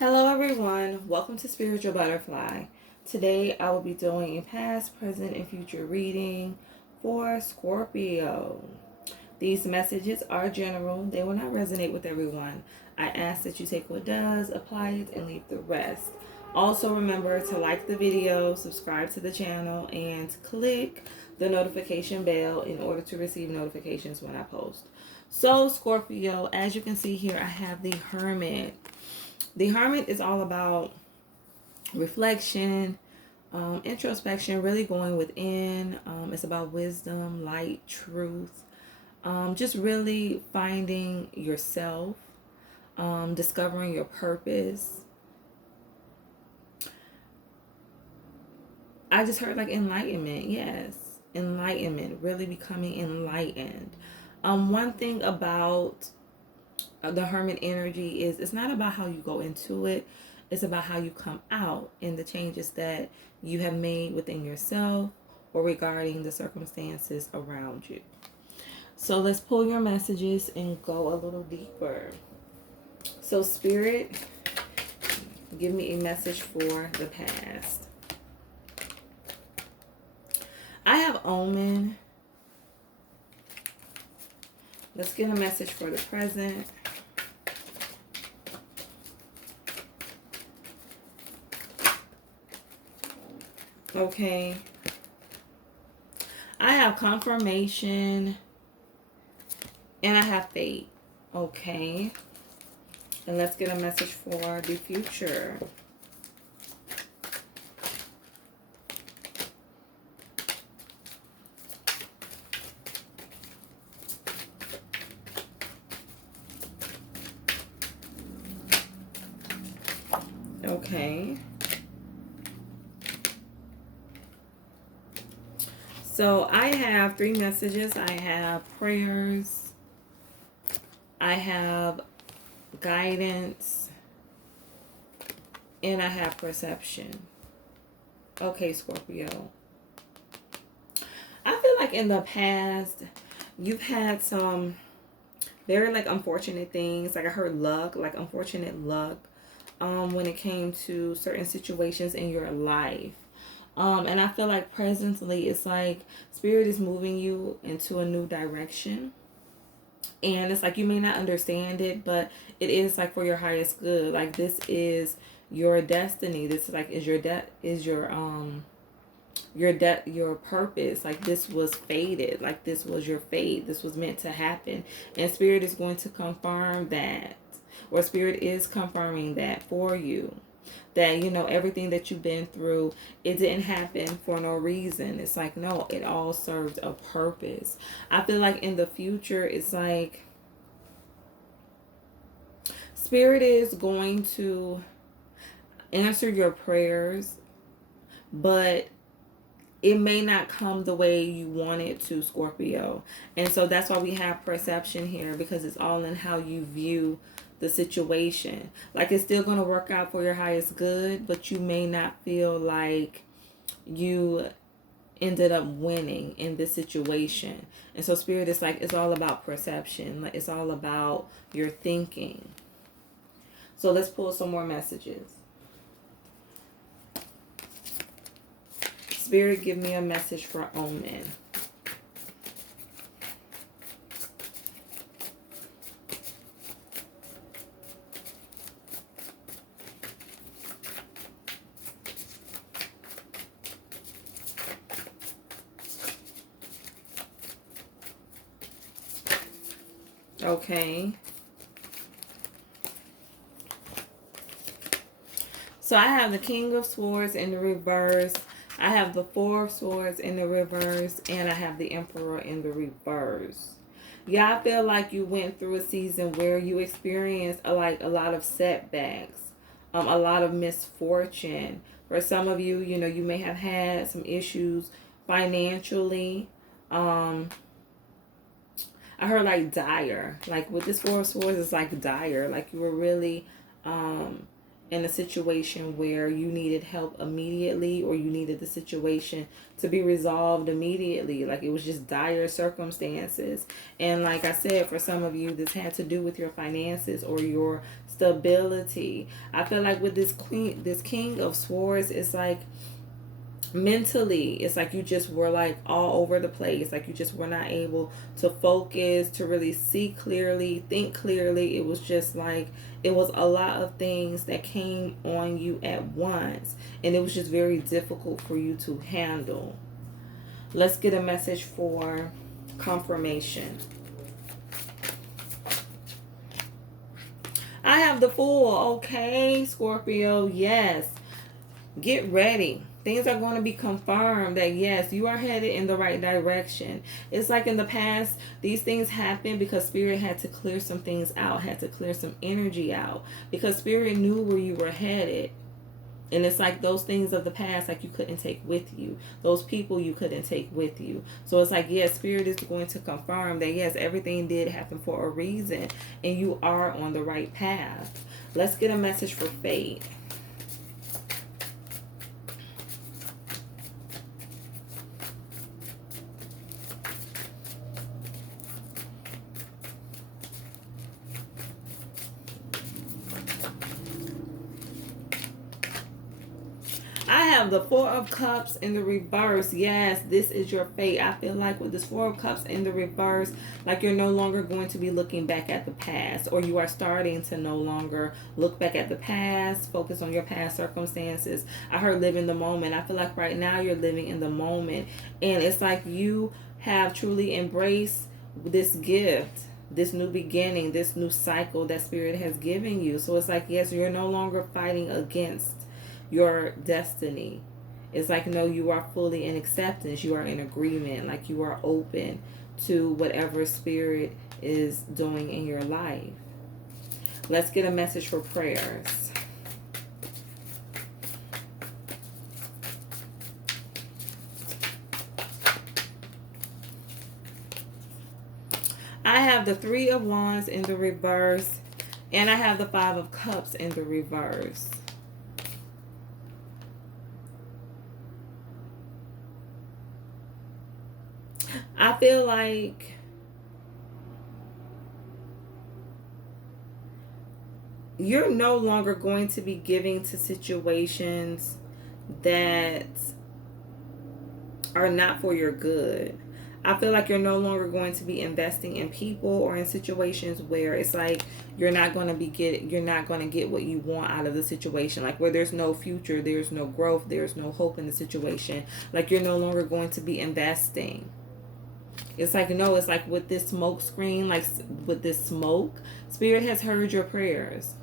Hello everyone, welcome to Spiritual Butterfly. Today I will be doing a past, present, and future reading for Scorpio. These messages are general, they will not resonate with everyone. I ask that you take what does, apply it, and leave the rest. Also remember to like the video, subscribe to the channel, and click the notification bell in order to receive notifications when I post. So Scorpio, as you can see here, I have the Hermit. The Hermit is all about reflection, introspection, really going within. It's about wisdom, light, truth, just really finding yourself, discovering your purpose. I just heard like enlightenment. Yes, enlightenment, really becoming enlightened. One thing about the Hermit energy is it's not about how you go into it, it's about how you come out and the changes that you have made within yourself or regarding the circumstances around you. So let's pull your messages and go a little deeper. So Spirit, give me a message for the past. I have Omen. Let's get a message for the present. Okay. I have confirmation and I have fate. Okay. And let's get a message for the future. Okay. So I have 3 messages. I have prayers. I have guidance. And I have perception. Okay, Scorpio. I feel like in the past, you've had some very like unfortunate things. Like I heard luck, like unfortunate luck when it came to certain situations in your life. And I feel like presently it's like Spirit is moving you into a new direction. And it's like you may not understand it, but it is like for your highest good. Like this is your destiny. This is like your purpose. Like this was fated. Like this was your fate. This was meant to happen. And Spirit is going to confirm that. Or Spirit is confirming that for you. That, you know, everything that you've been through, it didn't happen for no reason. It's like, no, it all served a purpose. I feel like in the future, it's like Spirit is going to answer your prayers, but it may not come the way you want it to, Scorpio. And so that's why we have perception here, because it's all in how you view the situation. Like it's still going to work out for your highest good, but you may not feel like you ended up winning in this situation. And so Spirit is like, it's all about perception. Like it's all about your thinking. So let's pull some more messages. Spirit, give me a message for Omen. Okay. So I have the King of Swords in the reverse. I have the 4 of Swords in the reverse. And I have the Emperor in the reverse. Yeah, I feel like you went through a season where you experienced a lot of setbacks. A lot of misfortune. For some of you, you know, you may have had some issues financially. I heard like dire. Like with this 4 of Swords, it's like dire. Like you were really in a situation where you needed help immediately, or you needed the situation to be resolved immediately. Like it was just dire circumstances. And like I said, for some of you, this had to do with your finances or your stability. I feel like with this King of Swords, it's like mentally, it's like you just were like all over the place. Like you just were not able to focus, to really see clearly, think clearly. It was just like it was a lot of things that came on you at once, and it was just very difficult for you to handle. Let's get a message for confirmation. I have the Fool. Okay, Scorpio, yes, get ready. Things are going to be confirmed that yes, you are headed in the right direction. It's like in the past, these things happened because Spirit had to clear some things out, had to clear some energy out, because Spirit knew where you were headed. And it's like those things of the past, like you couldn't take with you. Those people you couldn't take with you. So it's like, yes, Spirit is going to confirm that yes, everything did happen for a reason, and you are on the right path. Let's get a message for fate. I have the Four of Cups in the reverse. Yes, this is your fate. I feel like with this Four of Cups in the reverse, like you're no longer going to be looking back at the past, or you are starting to no longer look back at the past, focus on your past circumstances. I heard live in the moment. I feel like right now you're living in the moment, and it's like you have truly embraced this gift, this new beginning, this new cycle that Spirit has given you. So it's like, yes, you're no longer fighting against your destiny. It's like, no, you are fully in acceptance. You are in agreement. Like you are open to whatever Spirit is doing in your life. Let's get a message for prayers. I have the Three of Wands in the reverse, and I have the Five of Cups in the reverse. I feel like you're no longer going to be giving to situations that are not for your good. I feel like you're no longer going to be investing in people or in situations where it's like you're not going to get what you want out of the situation. Like where there's no future, there's no growth, there's no hope in the situation. Like you're no longer going to be investing. It's like, no, it's like with this smoke screen, like with this smoke, Spirit has heard your prayers.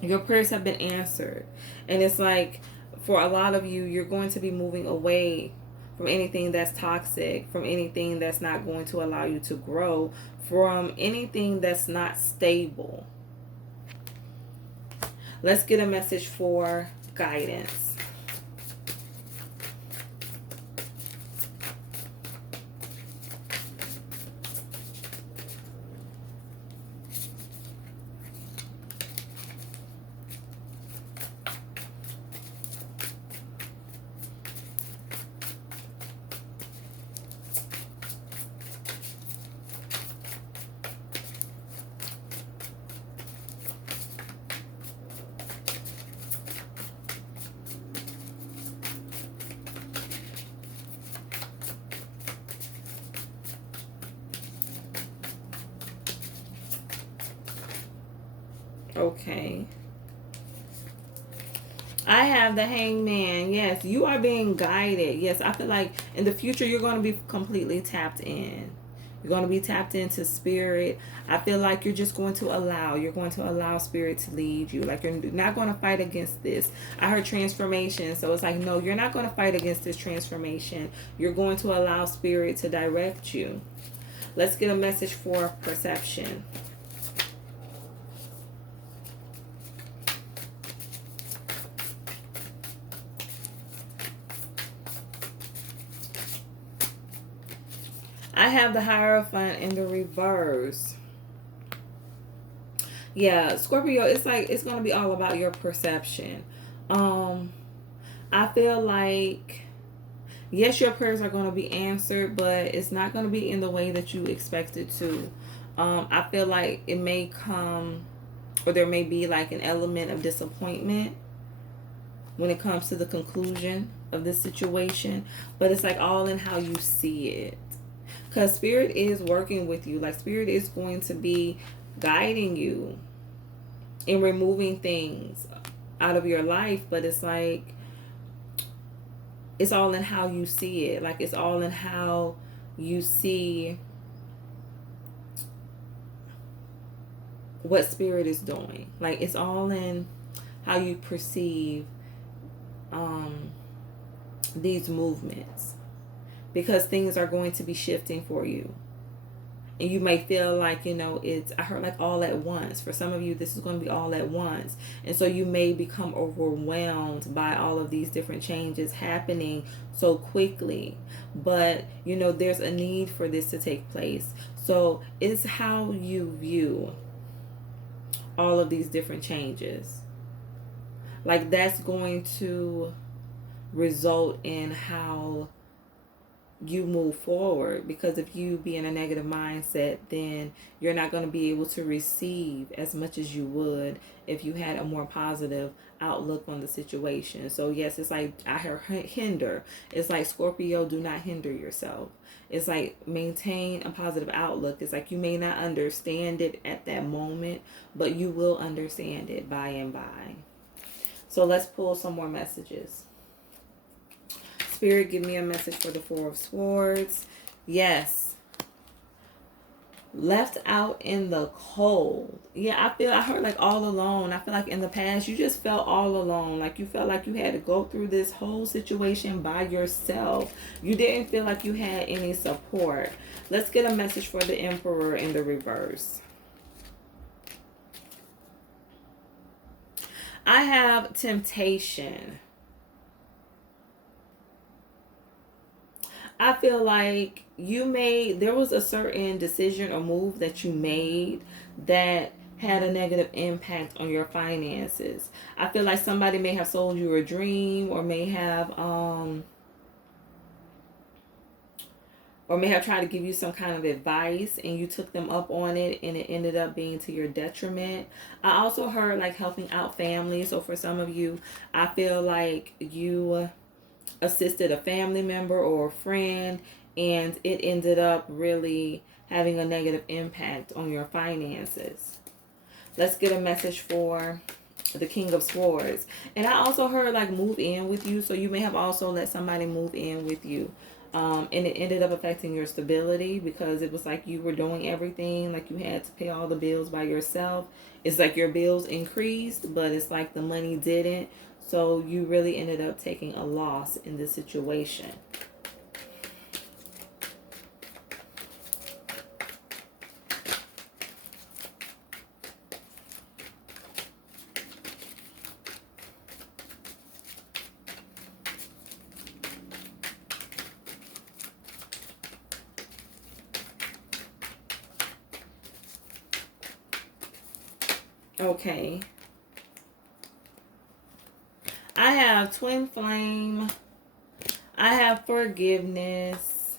Your prayers have been answered. And it's like, for a lot of you, you're going to be moving away from anything that's toxic, from anything that's not going to allow you to grow, from anything that's not stable. Let's get a message for guidance. Okay. I have the Hangman. Yes, you are being guided. Yes, I feel like in the future you're going to be completely tapped in. You're going to be tapped into Spirit. I feel like you're just going to allow Spirit to lead you. Like you're not going to fight against this. I heard transformation. So it's like, no, you're not going to fight against this transformation. You're going to allow Spirit to direct you. Let's get a message for perception. I have the Hierophant in the reverse. Yeah, Scorpio, it's like it's going to be all about your perception. Um I feel like yes, your prayers are going to be answered, but it's not going to be in the way that you expect it to. I feel like it may come, or there may be like an element of disappointment when it comes to the conclusion of this situation, but it's like all in how you see it. Because Spirit is working with you, like, Spirit is going to be guiding you in removing things out of your life, but it's like, it's all in how you see it. Like, it's all in how you see what Spirit is doing. Like, it's all in how you perceive these movements, because things are going to be shifting for you. And you may feel like, it's, I heard like all at once. For some of you, this is going to be all at once. And so you may become overwhelmed by all of these different changes happening so quickly. But, there's a need for this to take place. So it's how you view all of these different changes. Like, that's going to result in how you move forward, because if you be in a negative mindset, then you're not going to be able to receive as much as you would if you had a more positive outlook on the situation. So yes, it's like I heard hinder. It's like, Scorpio, do not hinder yourself. It's like, maintain a positive outlook. It's like, you may not understand it at that moment, but you will understand it by and by. So let's pull some more messages. Spirit, give me a message for the Four of Swords. Yes. Left out in the cold. Yeah, I heard like all alone. I feel like in the past, you just felt all alone. Like, you felt like you had to go through this whole situation by yourself. You didn't feel like you had any support. Let's get a message for the Emperor in the reverse. I have temptation. I feel like there was a certain decision or move that you made that had a negative impact on your finances. I feel like somebody may have sold you a dream, or may have tried to give you some kind of advice, and you took them up on it, and it ended up being to your detriment. I also heard like helping out family. So for some of you, I feel like you assisted a family member or a friend, and it ended up really having a negative impact on your finances. Let's get a message for the King of Swords. And I also heard like move in with you. So you may have also let somebody move in with you. And it ended up affecting your stability, because it was like you were doing everything. Like, you had to pay all the bills by yourself. It's like your bills increased, but it's like the money didn't. So you really ended up taking a loss in this situation. Okay. I have twin flame. I have forgiveness.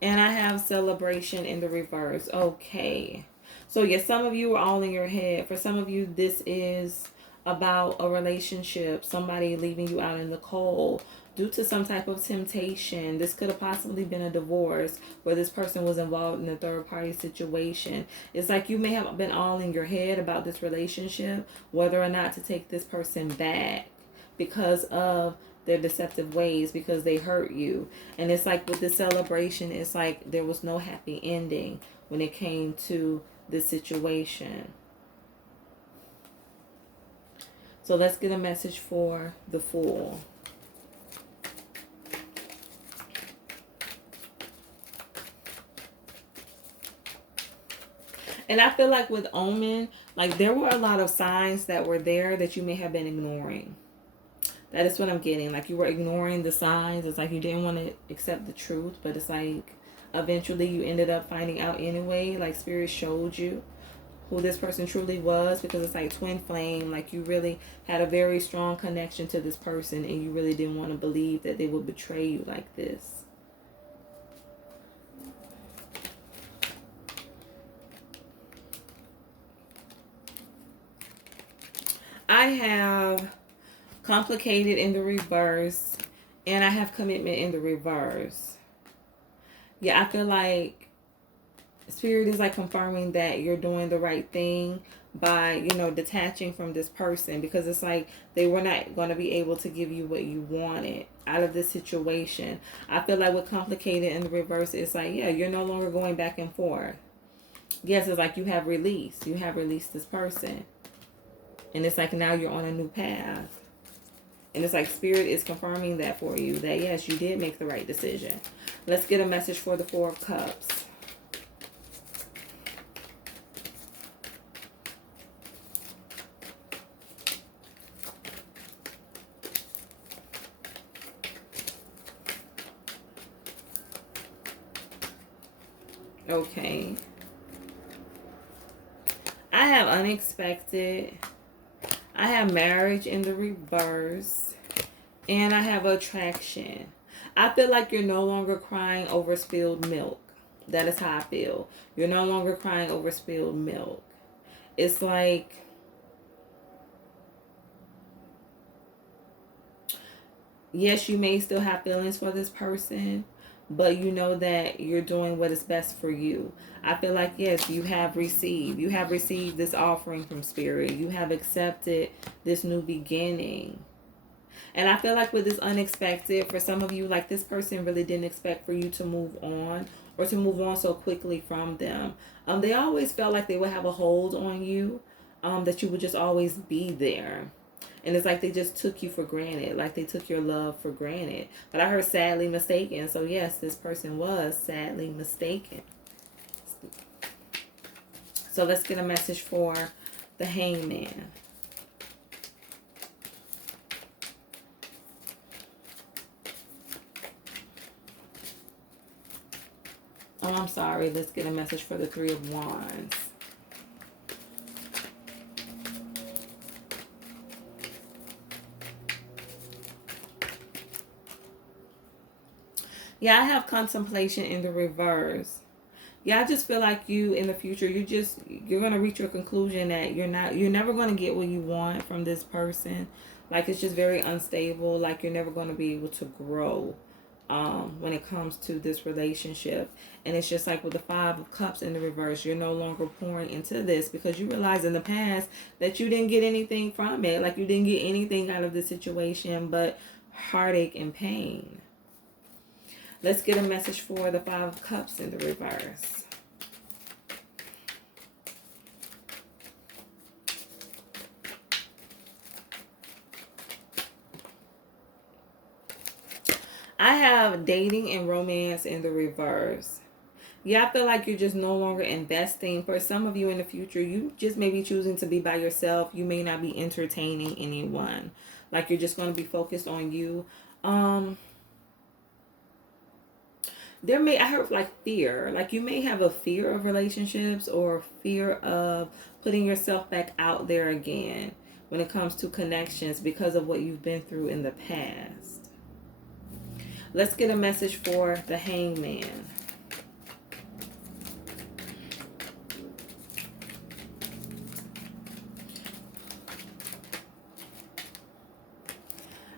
And I have celebration in the reverse. Okay. So yes, some of you are all in your head. For some of you, this is about a relationship. Somebody leaving you out in the cold due to some type of temptation. This could have possibly been a divorce, where this person was involved in a third party situation. It's like you may have been all in your head about this relationship, whether or not to take this person back because of their deceptive ways, because they hurt you. And it's like with the celebration, it's like there was no happy ending when it came to this situation. So let's get a message for the Fool. And I feel like with Omen, like there were a lot of signs that were there that you may have been ignoring. That is what I'm getting. Like, you were ignoring the signs. It's like you didn't want to accept the truth, but it's like eventually you ended up finding out anyway. Like, Spirit showed you who this person truly was, because it's like twin flame. Like you really had a very strong connection to this person and you really didn't want to believe that they would betray you like this. I have complicated in the reverse, and I have commitment in the reverse. Yeah, I feel like Spirit is like confirming that you're doing the right thing by, you know, detaching from this person, because it's like they were not going to be able to give you what you wanted out of this situation. I feel like with complicated in the reverse, it's like, yeah, you're no longer going back and forth. Yes, it's like you have released. You have released this person. And it's like now you're on a new path. And it's like Spirit is confirming that for you. That yes, you did make the right decision. Let's get a message for the Four of Cups. Okay. I have unexpected. I have marriage in the reverse. And I have attraction. I feel like you're no longer crying over spilled milk. That is how I feel. You're no longer crying over spilled milk. It's like, yes, you may still have feelings for this person, but you know that you're doing what is best for you. I feel like, yes, you have received. You have received this offering from Spirit. You have accepted this new beginning. And I feel like with this unexpected, for some of you, like this person really didn't expect for you to move on or to move on so quickly from them. They always felt like they would have a hold on you, that you would just always be there. And it's like they just took you for granted, like they took your love for granted. But I heard sadly mistaken. So yes, this person was sadly mistaken. So let's get a message for the Hangman. Oh, I'm sorry. Let's get a message for the Three of Wands. Yeah, I have contemplation in the reverse. Yeah, I just feel like you in the future, you're gonna reach your conclusion that you're never gonna get what you want from this person. Like it's just very unstable. Like you're never gonna be able to grow when it comes to this relationship. And it's just like with the Five of Cups in the reverse, you're no longer pouring into this because you realize in the past that you didn't get anything from it. Like you didn't get anything out of the situation but heartache and pain. Let's get a message for the Five of Cups in the reverse. I have dating and romance in the reverse. Yeah, I feel like you're just no longer investing. For some of you in the future, you just may be choosing to be by yourself. You may not be entertaining anyone. Like you're just going to be focused on you. I heard like fear. Like you may have a fear of relationships or fear of putting yourself back out there again when it comes to connections because of what you've been through in the past. Let's get a message for the Hangman.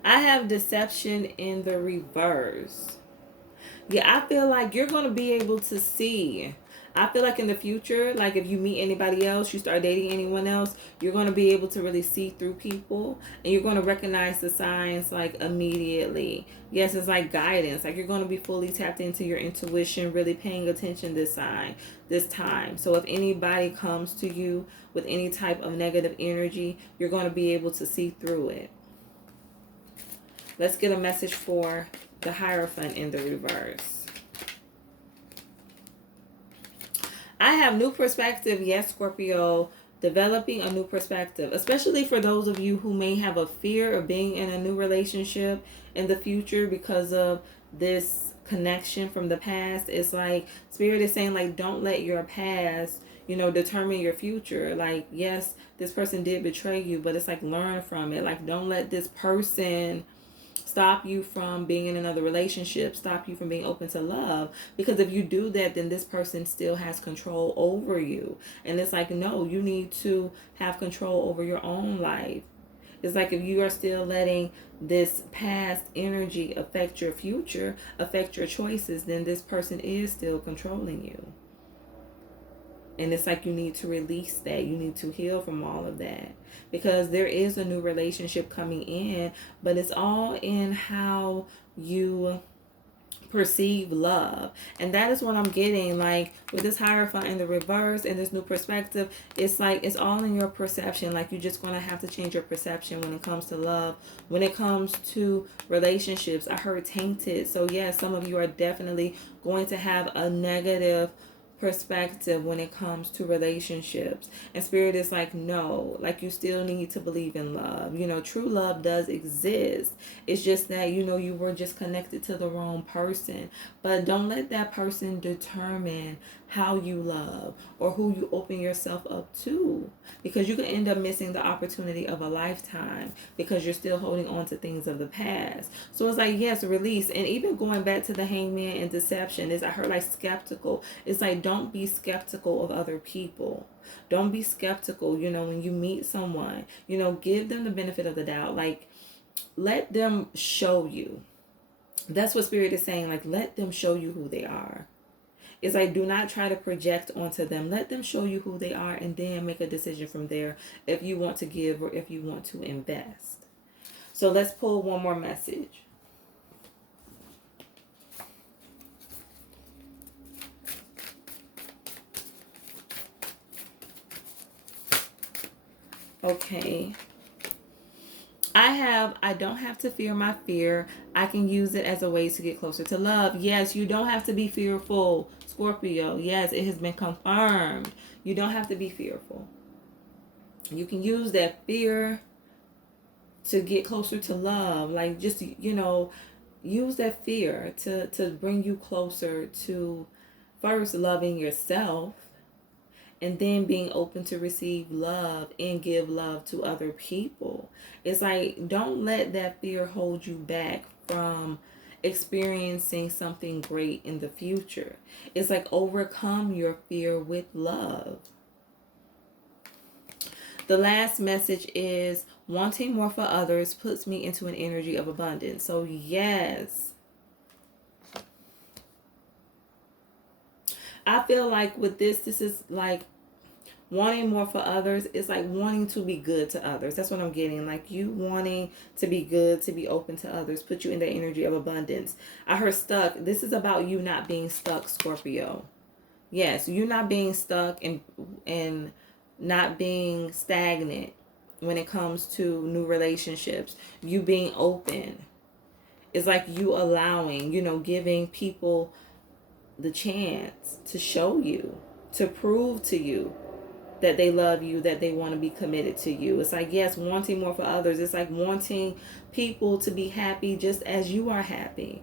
I have deception in the reverse. Yeah, I feel like you're going to be able to see. I feel like in the future, like if you meet anybody else, you start dating anyone else, you're going to be able to really see through people and you're going to recognize the signs like immediately. Yes, it's like guidance. Like you're going to be fully tapped into your intuition, really paying attention this time. So if anybody comes to you with any type of negative energy, you're going to be able to see through it. Let's get a message for the Hierophant in the reverse. I have new perspective. Yes, Scorpio, developing a new perspective, especially for those of you who may have a fear of being in a new relationship in the future because of this connection from the past. It's like Spirit is saying, like, don't let your past, determine your future. Like, yes, this person did betray you, but it's like, learn from it. Like, don't let this person stop you from being in another relationship, stop you from being open to love. Because if you do that, then this person still has control over you. And it's like, no, you need to have control over your own life. It's like, if you are still letting this past energy affect your future, affect your choices, then this person is still controlling you. And it's like, you need to release that. You need to heal from all of that. Because there is a new relationship coming in, but it's all in how you perceive love. And that is what I'm getting. Like, with this Hierophant in the reverse and this new perspective, it's like, it's all in your perception. Like, you're just going to have to change your perception when it comes to love. When it comes to relationships, I heard tainted. So yes, some of you are definitely going to have a negative perspective when it comes to relationships. And Spirit is like, no, like, you still need to believe in love. True love does exist. It's just that, you were just connected to the wrong person. But don't let that person determine how you love or who you open yourself up to, because you could end up missing the opportunity of a lifetime because you're still holding on to things of the past. So it's like, yes, release. And even going back to the Hangman and deception, is I heard like skeptical. It's like, don't be skeptical of other people. Don't be skeptical, when you meet someone, give them the benefit of the doubt. Like, let them show you. That's what Spirit is saying. Like, let them show you who they are. It's like, do not try to project onto them. Let them show you who they are, and then make a decision from there if you want to give or if you want to invest. So let's pull one more message. Okay. I don't have to fear my fear. I can use it as a way to get closer to love. Yes, you don't have to be fearful, Scorpio. Yes, it has been confirmed. You don't have to be fearful. You can use that fear to get closer to love. Like, just, use that fear to bring you closer to first loving yourself, and then being open to receive love and give love to other people. It's like, don't let that fear hold you back from experiencing something great in the future. It's like, overcome your fear with love. The last message is, wanting more for others puts me into an energy of abundance. So yes, I feel like with this is like, wanting more for others. It's like wanting to be good to others. That's what I'm getting. Like, you wanting to be good, to be open to others, put you in the energy of abundance. I heard stuck. This is about you not being stuck, Scorpio. Yes, you not being stuck and not being stagnant when it comes to new relationships. You being open. It's like you allowing, giving people the chance to show you, to prove to you that they love you, that they want to be committed to you. It's like, yes, wanting more for others. It's like wanting people to be happy just as you are happy.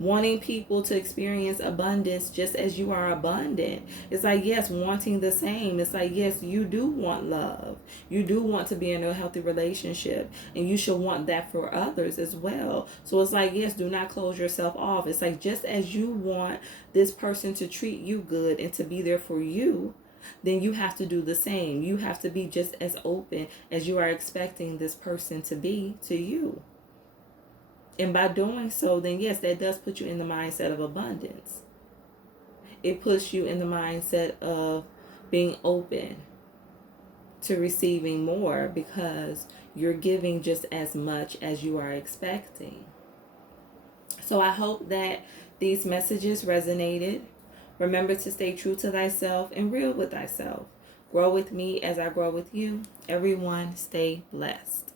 Wanting people to experience abundance just as you are abundant. It's like, yes, wanting the same. It's like, yes, you do want love. You do want to be in a healthy relationship, and you should want that for others as well. So it's like, yes, do not close yourself off. It's like, just as you want this person to treat you good and to be there for you, then you have to do the same. You have to be just as open as you are expecting this person to be to you. And by doing so, then yes, that does put you in the mindset of abundance. It puts you in the mindset of being open to receiving more, because you're giving just as much as you are expecting. So I hope that these messages resonated. Remember to stay true to thyself and real with thyself. Grow with me as I grow with you. Everyone, stay blessed.